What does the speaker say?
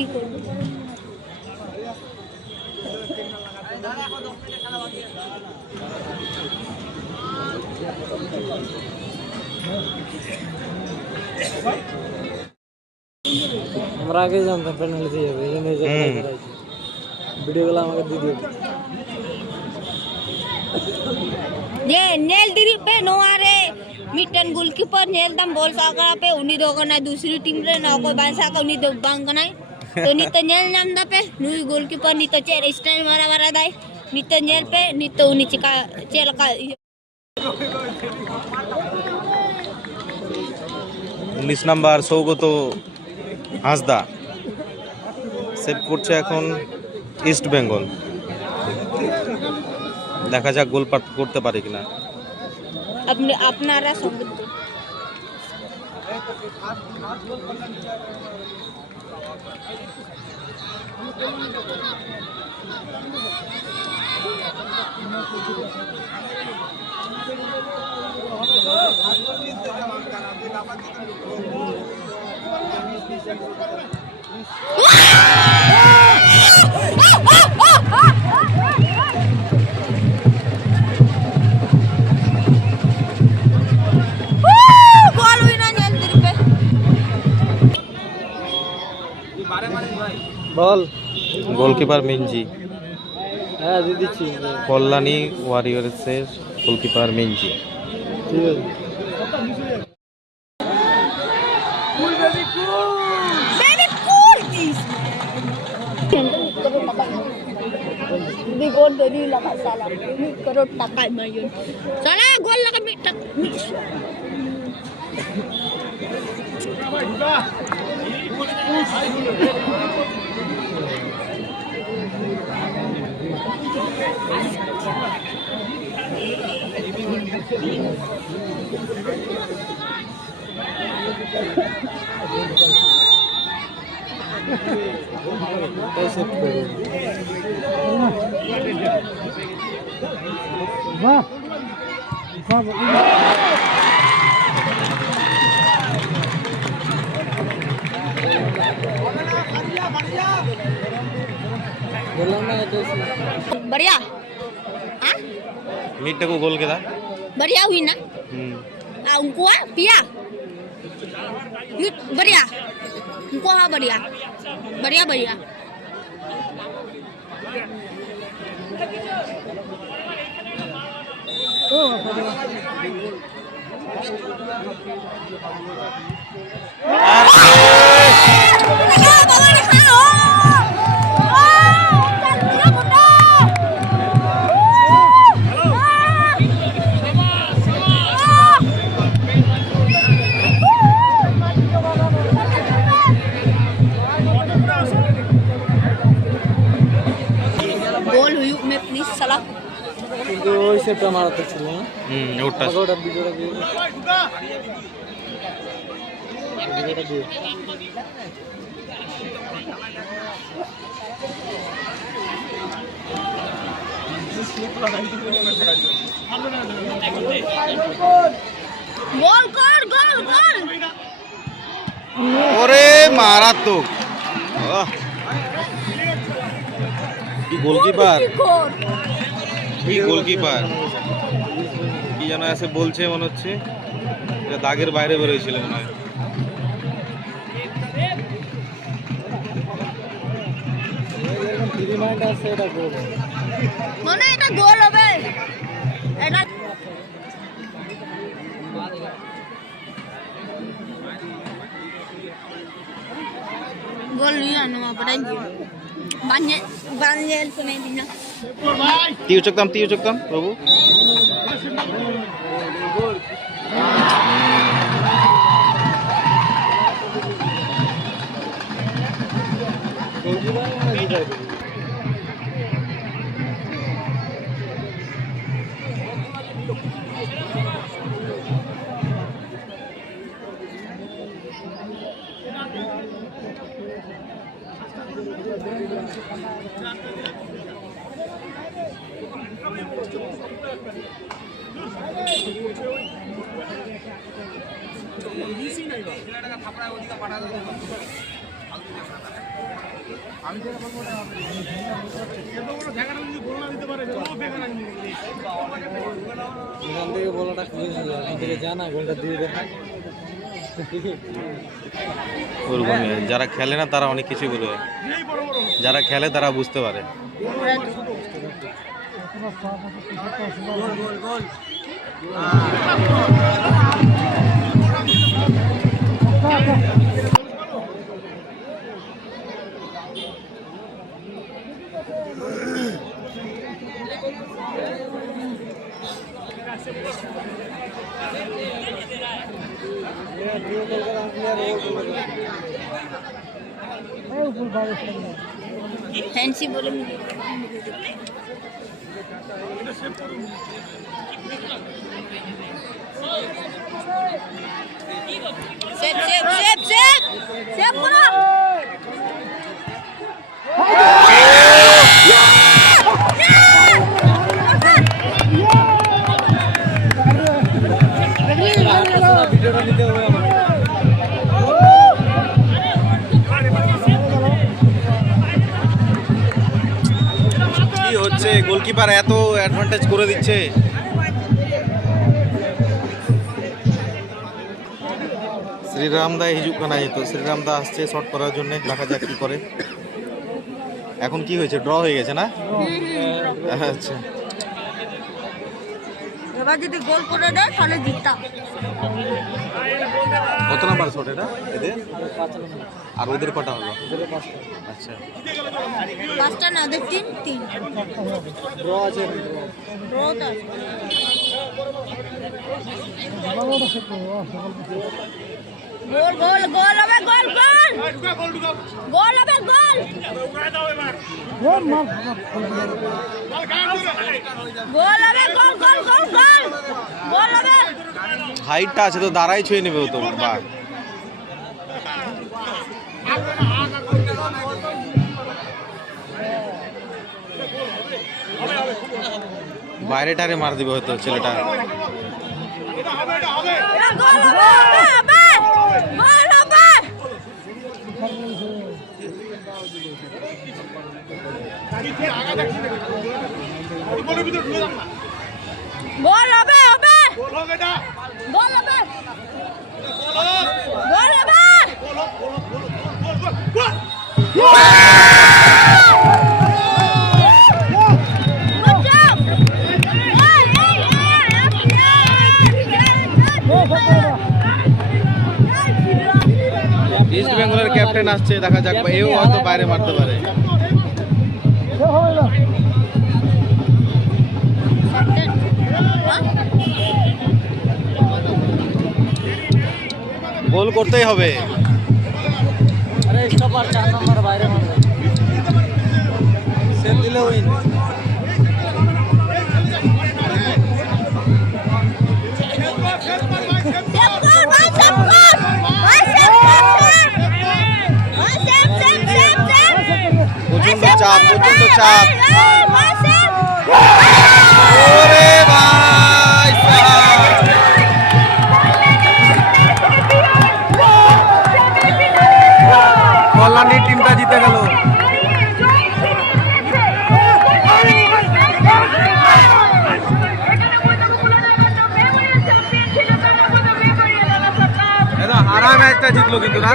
আমরা আগে জানতাম পেনাল্টি দিয়ে যাবে, এই জন্য ভিডিওগুলো আমাকে দিয়ে দিও। ये नेल दीदी पे नो आ रे मिटन गोलकीपर नेल दम बॉल साका पे उनी दोगो ना दूसरी टीम रे ना को बांसा का उनी दो बांग ना तो नी तो नेल नाम दा पे नुई गोलकीपर नी तो चेर स्टैंड मारा दाई नी तो नेल पे नी तो उनी चिका चेल का 19 নাম্বার সৌগত হাঁসদা সেভ করছে এখন ইস্ট বেঙ্গল। দেখা যাক গোল করতে পারে কিনা। अपने अपनारा संगत বল গোলকিপার মিঞ্জি। হ্যাঁ দিয়ে দিচ্ছি। কল্যাণী ওয়ারিয়র্সের গোলকিপার মিঞ্জি। ঠিক আছে। di gol dari laka salah ini kerut takai mayun salah gol laka mitak कैसे वाह बढ़िया हाँ मीट को गोल के था बढ़िया हुई ना उनको पिया बढ़िया उनको हाँ बढ़िया बढ़िया बढ़िया गोल हुई मैं प्लीज सलाह কিন্তু ওই সেটটা মারাতে ছিল না। ওটা ওটা ভিডিওটা দিয়ে ভিডিওটা দিয়ে गोल गोल गोल गोल ওরে মারাত্মক কি গোলকিপার কি গোলকিপার কি যেন এসে বলছে মনে হচ্ছে দাগের বাইরে বেরোয়েছিল মনে হয়। মানে এটা গোল হবে এটা गोल नहीं आना वहाँ पर banyak banyak pemainnya তীর চকতাম প্রভু DC नहीं এখান থেকে বলাটা খুবই সুন্দর, এখান থেকে জানা গোলটা দিয়ে দেখা। ওরকমই হয়। যারা খেলে না তারা অনেক কিছু বলবে, যারা খেলে তারা বুঝতে পারে। फैंसी बोले safe safe safe safe safe करो ভিডিওটা নিতে হবে আমার। কি হচ্ছে, গোলকিপার এত অ্যাডভান্টেজ করে দিচ্ছে। শ্রীরাম দা হিজুক কানা যেত, শ্রীরাম দা আসছে শট করার জন্য, দেখা যাক কি করে। এখন কি হয়েছে, ড্র হয়ে গেছে না? আচ্ছা, এবার যদি গোল করে দেয় তাহলে জিততাম। কত নাম্বার শট এটা এদের? 5 নম্বর, আর ওদের কটা হলো? ওদের 5টা। আচ্ছা, পাঁচটা না ওদের তিন তিন ড্র আছে, রোদ আছে। গোল গোল গোল হবে গোল গোল গোল হবে গোল গোল হবে গোল গোল গোল গোল গোল হবে। হাইটটা আছে তো, দাঁড়াই ছুঁয়ে নেবে ও তো। বাহ, বাইরে টারে মার দিবে হয়তো ছেলেটা। গোল হবে হবে গোল হবে গোল হবে হবে গোল হবে গোল হবে ইস্ট বেঙ্গলের ক্যাপ্টেন আসছে, দেখা যাক এও হয়তো বাইরে মারতে পারে। গোল করতেই হবে। আরে স্টপার 4 নম্বর বাইরে মারবে, সেভ দিলে উইন। প্রচন্ড চাপ, প্রচন্ড চাপ। ওরে ভাই সাহেব, কল্যাণীর টিমটা জিতে গেল। হারা ম্যাচটা জিতলো কিন্তু না।